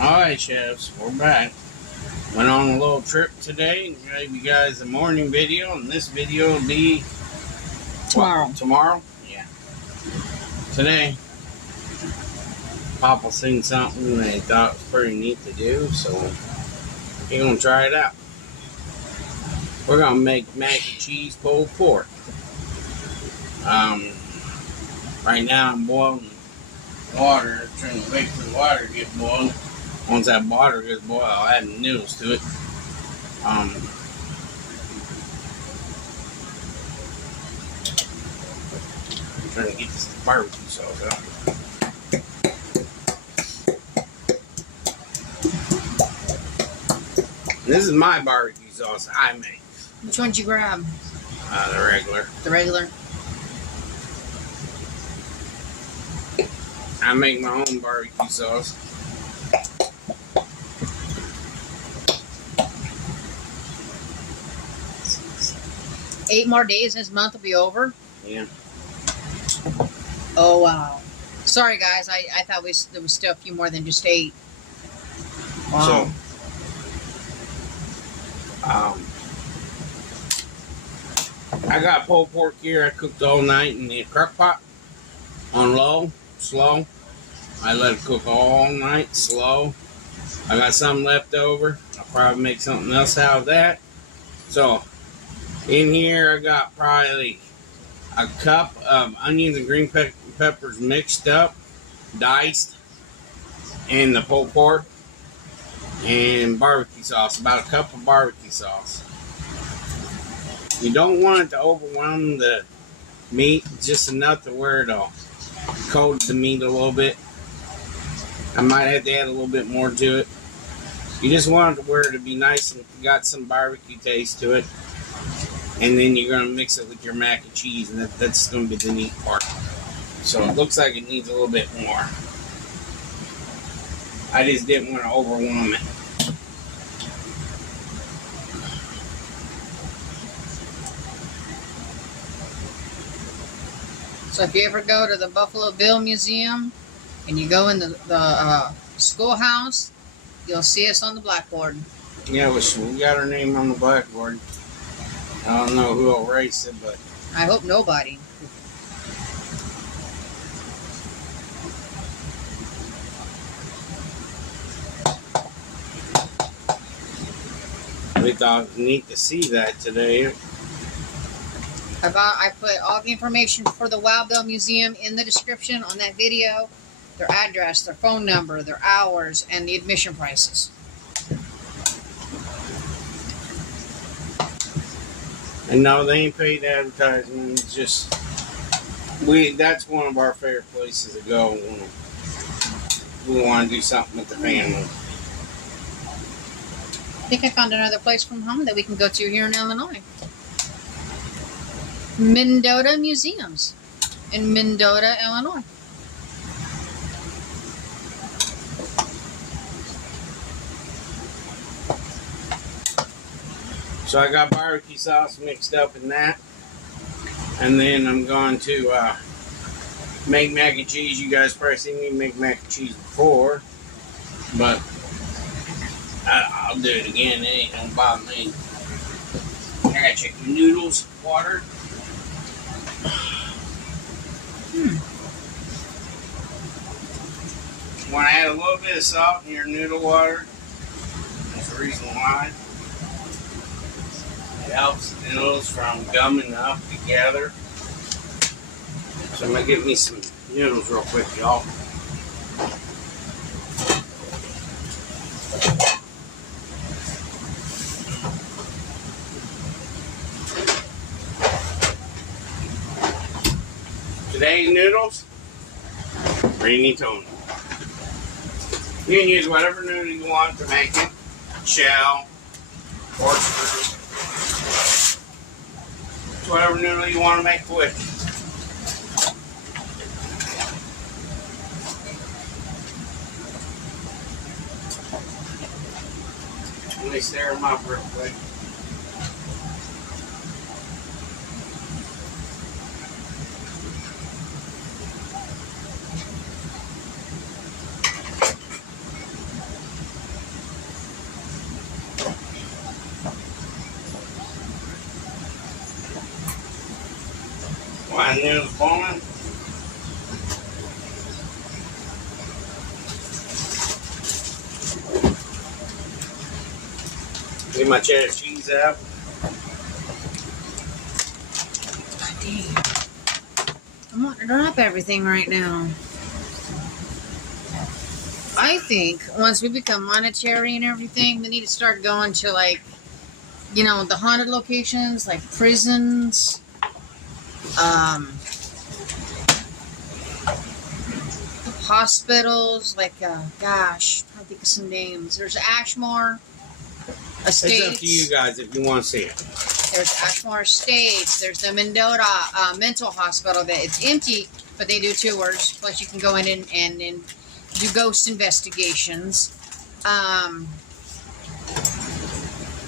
Alright, chefs, we're back. Went on a little trip today and gave you guys a morning video, and this video will be tomorrow. What, tomorrow? Yeah. Today, Papa seen something they thought was pretty neat to do, so we're gonna try it out. We're gonna make mac and cheese pulled pork. Right now I'm boiling water, trying to wait for the water to get boiled. Once that water gets boiled, I'll add the noodles to it. I'm trying to get this barbecue sauce out. This is my barbecue sauce I make. Which one did you grab? The regular. The regular? I make my own barbecue sauce. Eight more days and this month will be over? Yeah. Oh, wow. Sorry, guys. I thought there was still a few more than just 8. Wow. So, I got pulled pork here. I cooked all night in the crock pot on low, slow. I let it cook all night, slow. I got some left over. I'll probably make something else out of that. So, in here I got probably a cup of onions and green peppers mixed up, diced, and the pulled pork, and barbecue sauce, about a cup of barbecue sauce. You don't want it to overwhelm the meat, just enough to where it'll coat the meat a little bit. I might have to add a little bit more to it. You just want it to where it'll be nice and got some barbecue taste to it. And then you're going to mix it with your mac and cheese, and that's going to be the neat part. So it looks like it needs a little bit more. I just didn't want to overwhelm it. So if you ever go to the Buffalo Bill Museum and you go in the schoolhouse, you'll see us on the blackboard. Yeah, we got our name on the blackboard. I don't know who will erase it, but I hope nobody. we thought it was neat to see that today. I put all the information for the Wow Bill Museum in the description on that video. Their address, their phone number, their hours, and the admission prices. And no, they ain't paid advertising. It's just that's one of our favorite places to go when we want to do something with the family. I think I found another place from home that we can go to here in Illinois. Mendota Museums in Mendota, Illinois. So I got barbecue sauce mixed up in that. And then I'm going to make mac and cheese. You guys probably seen me make mac and cheese before. But I'll do it again. It ain't gonna bother me. I got chicken noodles, water. Want to add a little bit of salt in your noodle water. That's the reason why. It helps the noodles from gumming up together. So I'm going to get me some noodles real quick, y'all. Today's noodles, Tony. You can use whatever noodle you want to make it. Shell, corkscrew. Whatever noodle you want to make with. Let me stir them up real quick. my news blowing. Get my cheddar cheese out. I'm wanting to drop everything right now. I think once we become monetary and everything, we need to start going to, like, you know, the haunted locations, like prisons, hospitals, like, gosh, I think of some names. There's Ashmore Estates. It's up to you guys if you want to see it. There's Ashmore Estates. There's the Mendota Mental Hospital that it's empty, but they do tours. Plus, you can go in and do ghost investigations.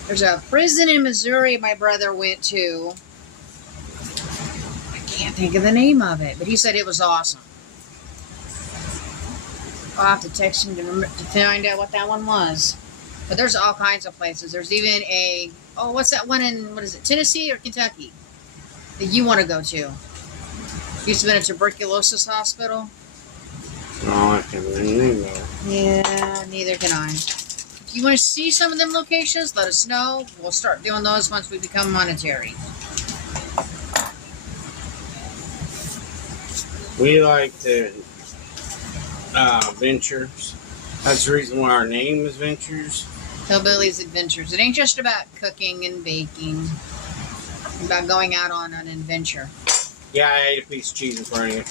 There's a prison in Missouri my brother went to. I can't think of the name of it, but he said it was awesome. I'll have to text him to find out what that one was. But there's all kinds of places. There's even what's that one in, what is it, Tennessee or Kentucky that you want to go to? Used to be a tuberculosis hospital. Oh, I can't remember. Yeah, neither can I. If you want to see some of them locations, let us know. We'll start doing those once we become monetary. We like to Ventures. That's the reason why our name is Ventures. Hillbillies Adventures. It ain't just about cooking and baking. It's about going out on an adventure. Yeah, I ate a piece of cheese in front of you.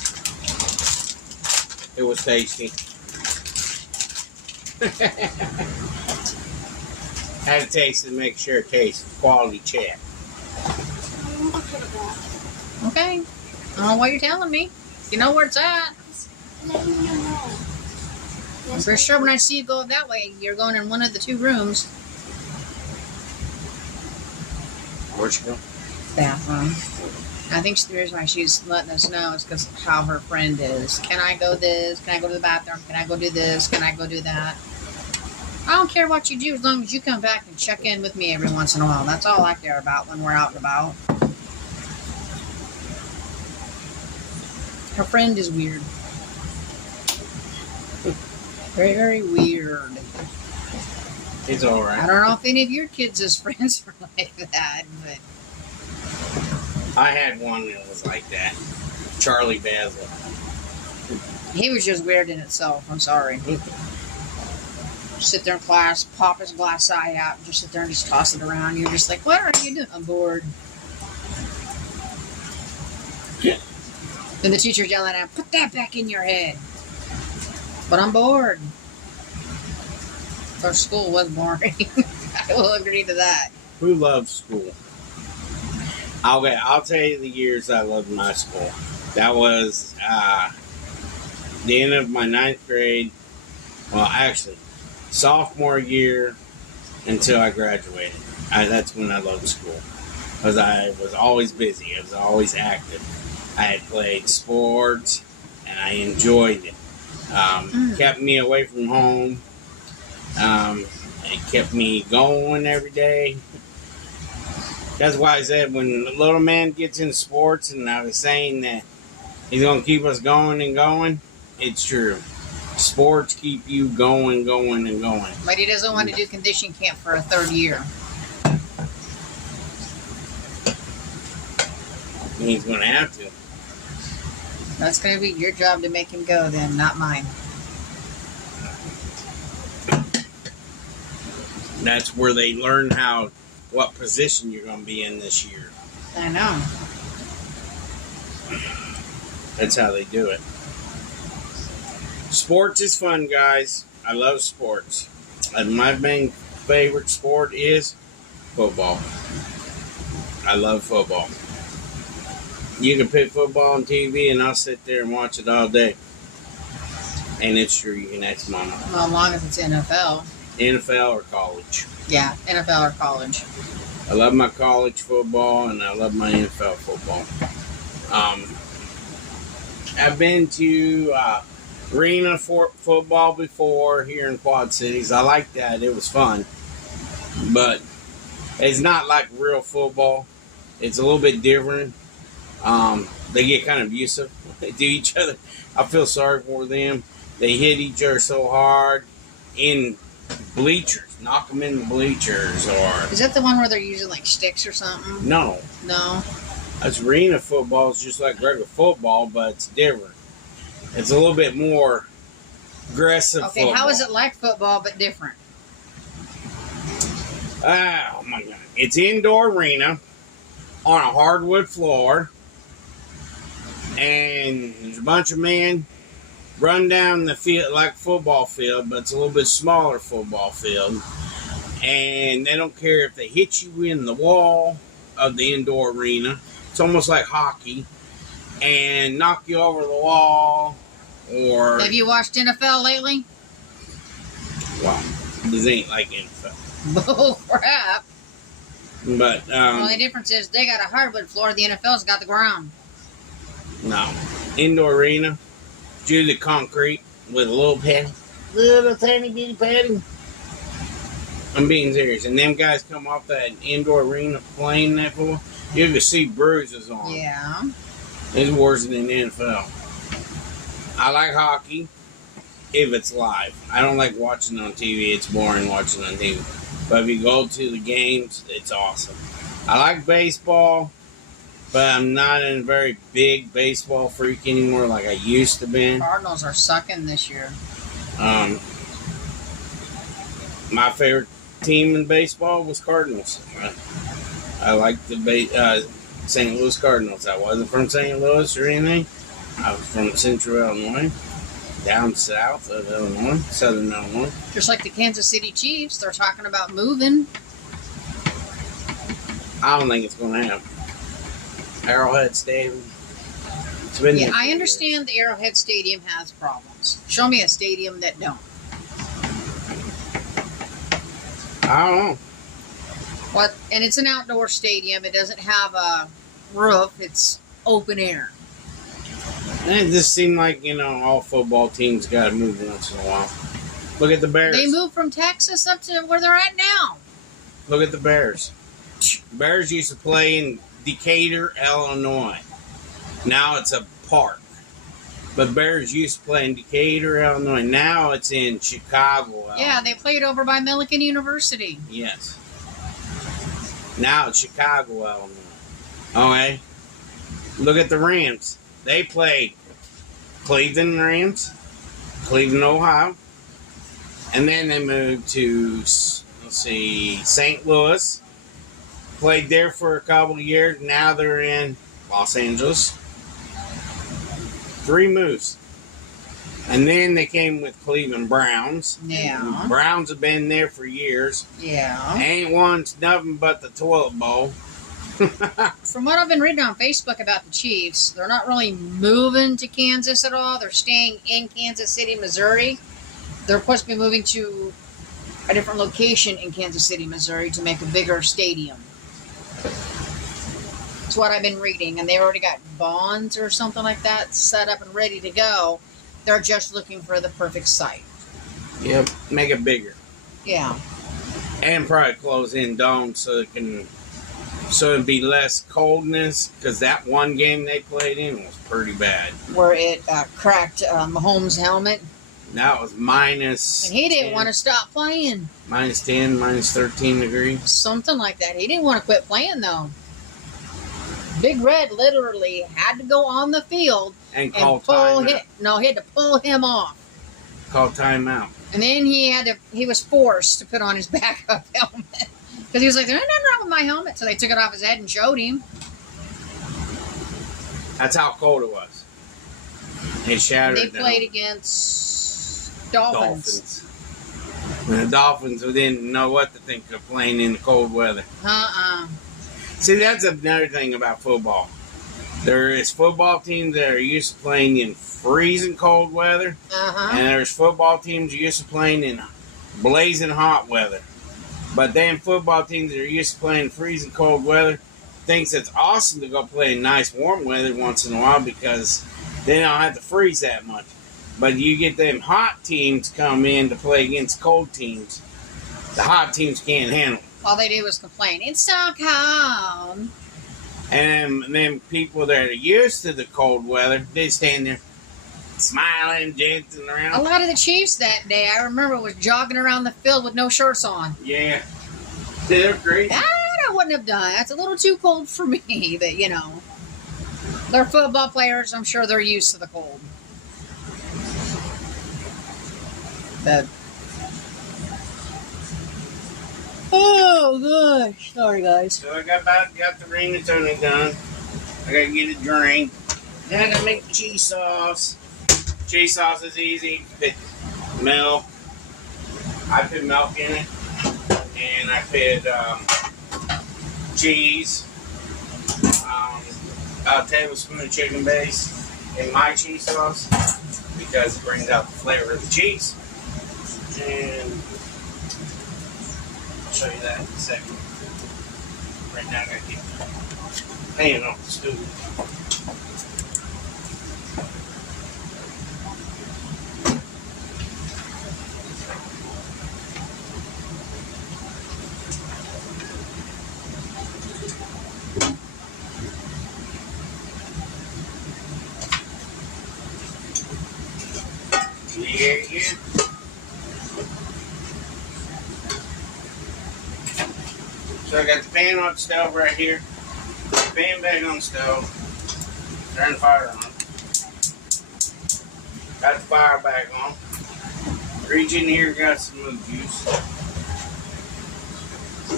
It was tasty. Had to taste it to make sure it tastes. Quality check. Okay. I don't know what you're telling me. You know where it's at. I'm pretty sure when I see you go that way, you're going in one of the two rooms. Where'd you go? Bathroom. I think the reason why she's letting us know is because of how her friend is. Can I go this? Can I go to the bathroom? Can I go do this? Can I go do that? I don't care what you do as long as you come back and check in with me every once in a while. That's all I care about when we're out and about. Her friend is weird. Very, very weird. It's alright. I don't know if any of your kids' friends are like that, but I had one that was like that. Charlie Basil. he was just weird in itself. I'm sorry. Sit there in class, pop his glass eye out, and just sit there and just toss it around. You're just like, what are you doing? I'm bored. Yeah. Then the teacher's yelling at him, put that back in your head. But I'm bored. Our school was boring. I will agree to that. Who loves school? I'll tell you the years I loved my school. That was the end of my 9th grade. Well, actually, sophomore year until I graduated. That's when I loved school. Because I was always busy. I was always active. I had played sports, and I enjoyed it. Kept me away from home. It kept me going every day. That's why I said when the little man gets in sports, and I was saying that he's going to keep us going and going, it's true. Sports keep you going, going, and going. But he doesn't want to do condition camp for a 3rd year. He's going to have to. That's going to be your job to make him go then, not mine. That's where they learn what position you're going to be in this year. I know. That's how they do it. Sports is fun, guys. I love sports. And my main favorite sport is football. I love football. You can put football on TV and I'll sit there and watch it all day. And it's true, you can ask Mama. Well, as long as it's NFL. NFL or college. Yeah, NFL or college. I love my college football and I love my NFL football. I've been to arena football before here in Quad Cities. I like that. It was fun. But it's not like real football. It's a little bit different. They get kind of abusive. They do each other. I feel sorry for them. They hit each other so hard in bleachers, knock them in the bleachers, or Is that the one where they're using like sticks or something? no. No. That's arena football. It's just like regular football, but it's different. It's a little bit more aggressive. Okay, football. how is it like football but different? Oh my god! It's indoor arena on a hardwood floor, and there's a bunch of men run down the field like football field, but it's a little bit smaller football field. And they don't care if they hit you in the wall of the indoor arena. It's almost like hockey, and knock you over the wall. Or Have you watched NFL lately? well, this ain't like NFL. Bull crap. But The only difference is they got a hardwood floor, the NFL's got the ground. no, indoor arena, it's usually concrete with a little padding, little tiny bitty padding. I'm being serious. And them guys come off that indoor arena playing that football, you can see bruises on them. Yeah. It's worse than the NFL. I like hockey if it's live. I don't like watching on TV. It's boring watching on TV. But if you go to the games, it's awesome. I like baseball, but I'm not a very big baseball freak anymore like I used to be. Cardinals are sucking this year. My favorite team in baseball was Cardinals. I like the St. Louis Cardinals. I wasn't from St. Louis or anything. I was from Central Illinois, down south of Illinois, Southern Illinois. Just like the Kansas City Chiefs, they're talking about moving. I don't think it's going to happen. Arrowhead Stadium. It's been Yeah, I understand the Arrowhead Stadium has problems. Show me a stadium that don't. I don't know. What? And it's an outdoor stadium. It doesn't have a roof. It's open air. And it just seemed like, all football teams got to move once in a while. Look at the Bears. They moved from Texas up to where they're at now. Look at the Bears. Bears used to play in Decatur, Illinois. Now it's a park. But Bears used to play in Decatur, Illinois. Now it's in Chicago, Illinois. Yeah, they played over by Millikan University. Yes. Now it's Chicago, Illinois. Okay. Look at the Rams. They played Cleveland Rams, Cleveland, Ohio. And then they moved to, St. Louis. Played there for a couple of years. Now they're in Los Angeles. 3 moves. And then they came with Cleveland Browns. Yeah. Browns have been there for years. Yeah. Ain't won nothing but the toilet bowl. From what I've been reading on Facebook about the Chiefs, they're not really moving to Kansas at all. They're staying in Kansas City, Missouri. They're supposed to be moving to a different location in Kansas City, Missouri to make a bigger stadium. That's what I've been reading. And they already got bonds or something like that set up and ready to go. They're just looking for the perfect site. Yep, make it bigger. Yeah. And probably close in domes so it'd be less coldness, because that one game they played in was pretty bad. Where it cracked Mahomes' helmet. That was minus And he didn't 10, want to stop playing. minus 10, minus 13 degrees. Something like that. He didn't want to quit playing, though. Big Red literally had to go on the field And call pull timeout. he had to pull him off. Call timeout. And then he was forced to put on his backup helmet. Because he was like, there's nothing wrong with my helmet. So they took it off his head and showed him. That's how cold it was. It shattered. They them. played against Dolphins. And the Dolphins didn't know what to think of playing in the cold weather. See, that's another thing about football. There is football teams that are used to playing in freezing cold weather, and there's football teams used to playing in blazing hot weather. But then football teams that are used to playing in freezing cold weather thinks it's awesome to go play in nice warm weather once in a while because they don't have to freeze that much. But you get them hot teams come in to play against cold teams. The hot teams can't handle it. All they did was complain. It's so cold. And then people that are used to the cold weather, they stand there smiling, dancing A around. lot of the Chiefs that day, I remember, was jogging around the field with no shirts on. Yeah. They're great. That I wouldn't have done. That's a little too cold for me, but you know. They're football players. I'm sure they're used to the cold. But oh gosh, sorry guys. So I got the rigatoni done. I gotta get a drink. Then I gotta make the cheese sauce. Cheese sauce is easy. Put milk. I put milk in it, and I put cheese. About a tablespoon of chicken base in my cheese sauce because it brings out the flavor of the cheese. And I'll show you that in a second. Right now I gotta keep the pan off the stove. Yeah. So I got the pan on the stove right here. Put the pan back on the stove. Turn the fire on. Got the fire back on. Reach in here, got some moo juice.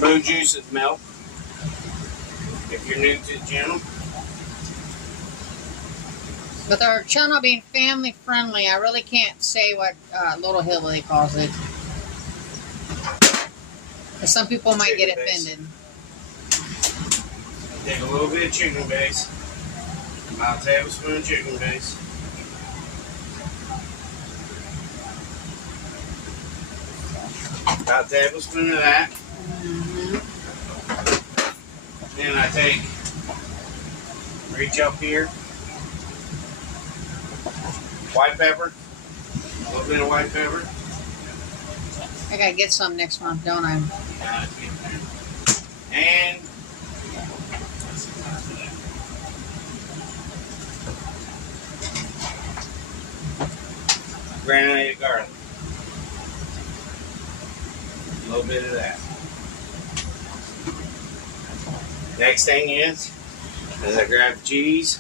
Moo juice is milk. If you're new to the channel. With our channel being family friendly, I really can't say what Little Hillbilly calls it. Some people might get offended. Take a little bit of chicken base. About a tablespoon of chicken base. About a tablespoon of that. Then I take, reach up here. White pepper. A little bit of white pepper. I gotta get some next month, don't I? And granulated garlic. A little bit of that. Next thing is I grab the cheese.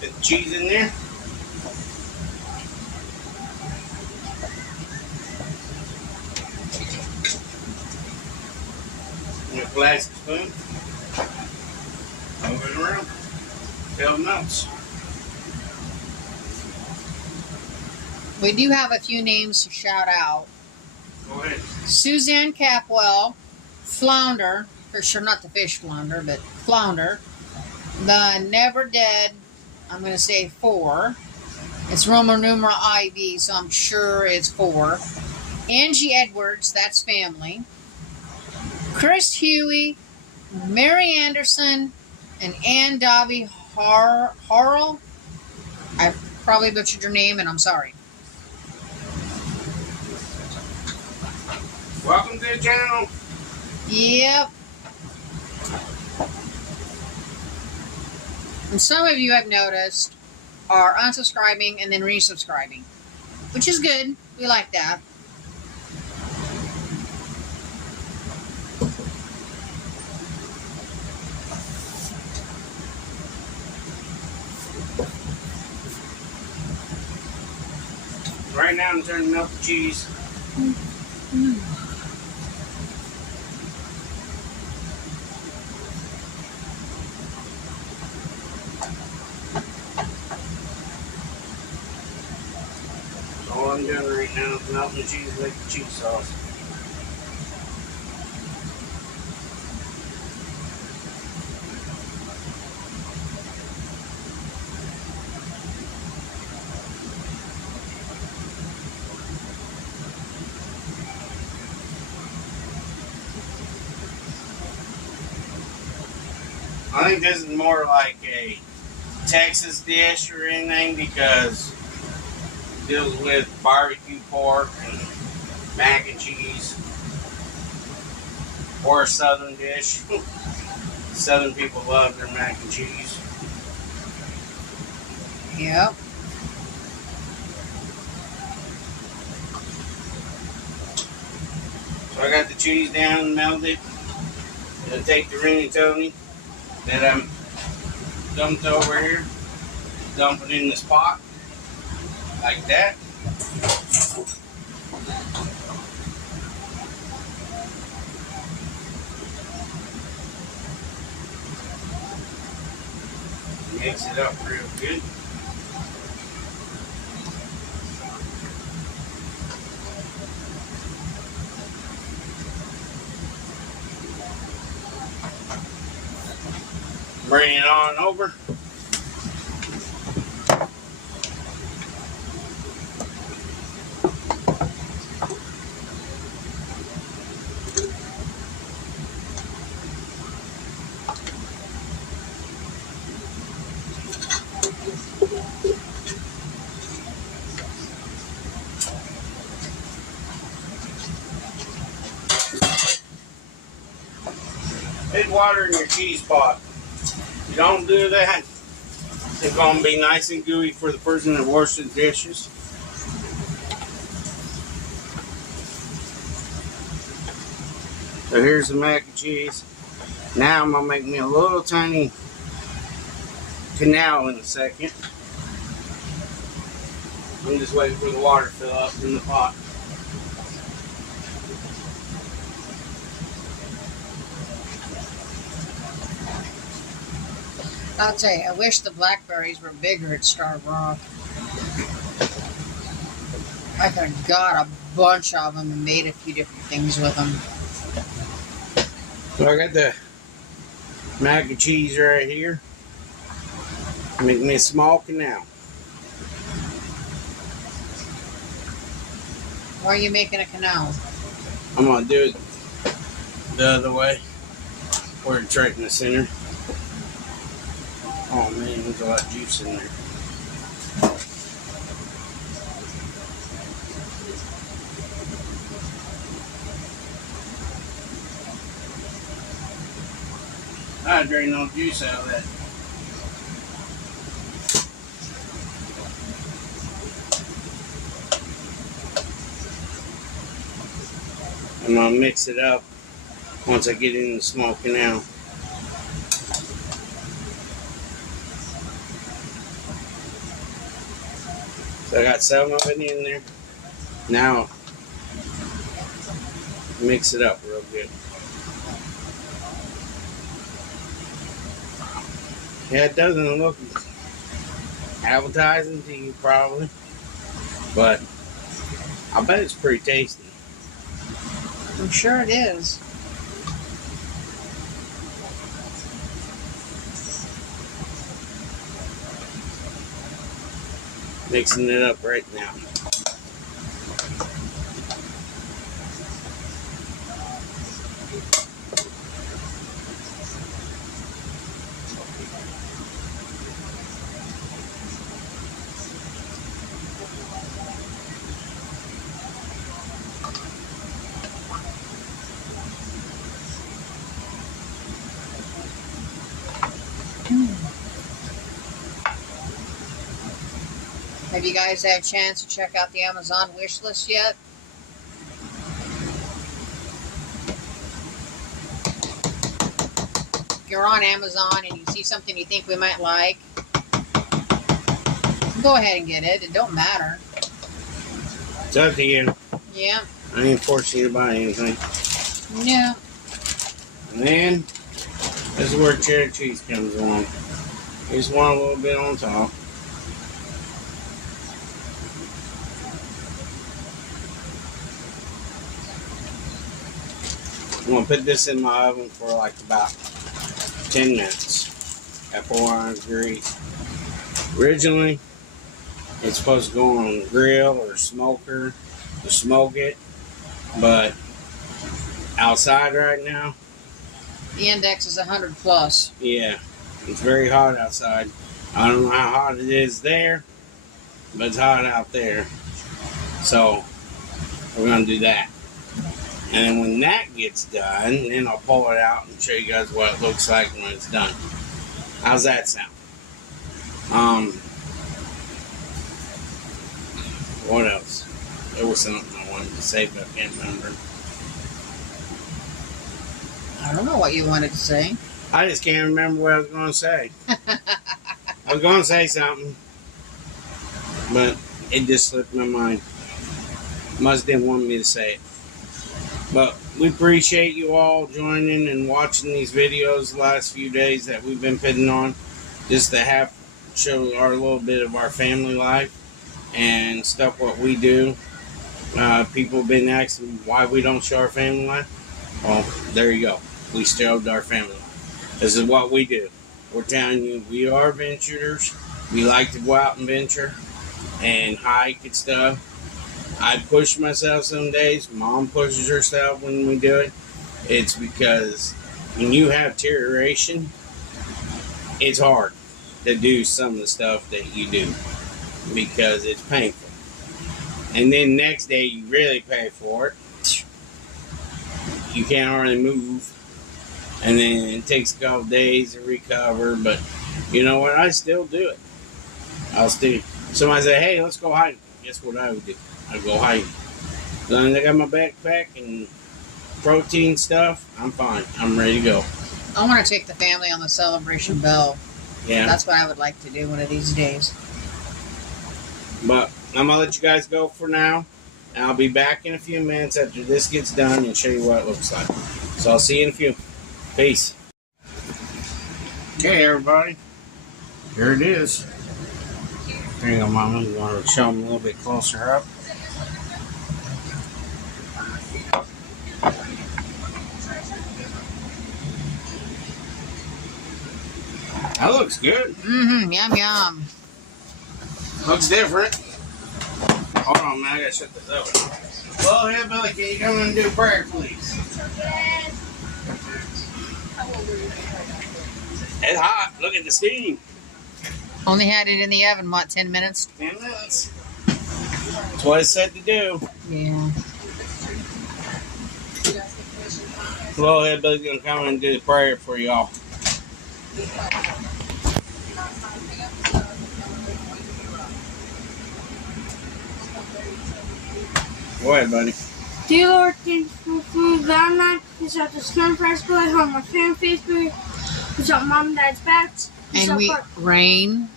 Put the cheese in there. And a plastic spoon. Move it around. Till it melts. We do have a few names to shout out. Go ahead. Suzanne Capwell, Flounder, for sure not the fish flounder, but Flounder. The Never Dead, I'm going to say 4. It's Roman numeral IV, so I'm sure it's 4. Angie Edwards, that's family. Chris Huey, Mary Anderson, and Ann Dobby Harrell. I probably butchered your name, and I'm sorry. Welcome to the channel. Yep. And some of you I've noticed are unsubscribing and then resubscribing, which is good. We like that. Right now I'm turning up the cheese. All I'm doing right now is melting the cheese like the cheese sauce. I think this is more like a Texas dish or anything because it deals with barbecue pork and mac and cheese. Or a southern dish. Southern people love their mac and cheese. Yep. So I got the cheese down and melted. Gonna take the rigatoni that I'm dumped over here, dump it in this pot like that. Mix it up real good. Bring it on over. Put water in your cheese pot. If you don't do that, it's going to be nice and gooey for the person that washes the dishes. So here's the mac and cheese. Now I'm going to make me a little tiny canal in a second. I'm just waiting for the water to fill up in the pot. I'll tell you, I wish the blackberries were bigger at Starved Rock. I could have got a bunch of them and made a few different things with them. So I got the mac and cheese right here. Make me a small canal. Why are you making a canal? I'm going to do it the other way, where it's right in the center. Oh man, there's a lot of juice in there. I drain all the juice out of that. I'm going to mix it up once I get in the small canal. So I got some of it in there. Now, mix it up real good. Yeah, it doesn't look appetizing to you probably, but I bet it's pretty tasty. I'm sure it is. Mixing it up right now. Have you guys had a chance to check out the Amazon wish list yet? If you're on Amazon and you see something you think we might like, go ahead and get it. It don't matter. It's up to you. Yeah. I ain't forcing you to buy anything. Yeah. And then, this is where cheddar cheese comes along. You just want a little bit on top. I'm going to put this in my oven for like about 10 minutes at 400 degrees. Originally, it's supposed to go on a grill or a smoker to smoke it, but outside right now, The index is 100 plus. Yeah, it's very hot outside. I don't know how hot it is there, but it's hot out there. So we're gonna do that. And then when that gets done, then I'll pull it out and show you guys what it looks like when it's done. How's that sound? What else? There was something I wanted to say, but I can't remember. I don't know what you wanted to say. I just can't remember what I was going to say. I was going to say something, but it just slipped my mind. Must didn't want me to say it. But we appreciate you all joining and watching these videos the last few days that we've been putting on, just to have show our little bit of our family life and stuff what we do. People have been asking why we don't show our family life. Well, there you go. We showed our family life. This is what we do. We're telling you, we are adventurers. We like to go out and venture and hike and stuff. I push myself some days. Mom pushes herself when we do it. It's because when you have deterioration, it's hard to do some of the stuff that you do because it's painful. And then next day you really pay for it. You can't hardly move. And then it takes a couple days to recover. But you know what? I still do it. I'll still. Somebody say, hey, let's go hiking. Guess what I would do? I'd go hiking. As long as I got my backpack and protein stuff, I'm fine. I'm ready to go. I want to take the family on the Celebration Bell. Yeah. That's what I would like to do one of these days. But I'm going to let you guys go for now. And I'll be back in a few minutes after this gets done and show you what it looks like. So I'll see you in a few. Peace. Okay, everybody. Here it is. There you go, Mama. You want to show them a little bit closer up? That looks good. Mm-hmm. Yum, yum. Looks different. Hold on, man. I gotta shut this oven. Well, hey, Billy, can you come in and do prayer, please? It's hot. Look at the steam. Only had it in the oven, what, 10 minutes? 10 minutes. That's what it's said to do. Yeah. Well, hey, Billy's gonna come in and do the prayer for y'all. Go ahead, buddy. Dear Lord, thank you for food that night. Please help us come for us, help my family, Facebook. Please help mom and dad's backs. And rain.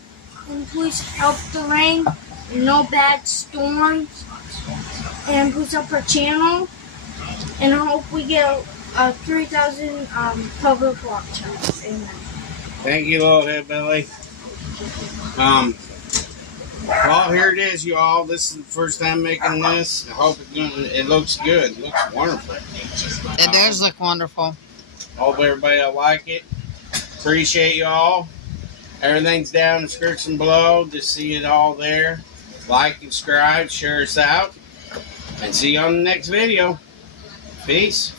And please help the rain. No bad storms. And please help our channel. And I hope we get 3,000 public watch hours. Amen. Thank you, Lord, hey, Billy. Well, here it is, you all. This is the first time making this. I hope it looks good. It looks wonderful. It does look wonderful. Hope everybody will like it. Appreciate you all. Everything's down in the description below. Just see it all there. Like and subscribe. Share us out. And see you on the next video. Peace.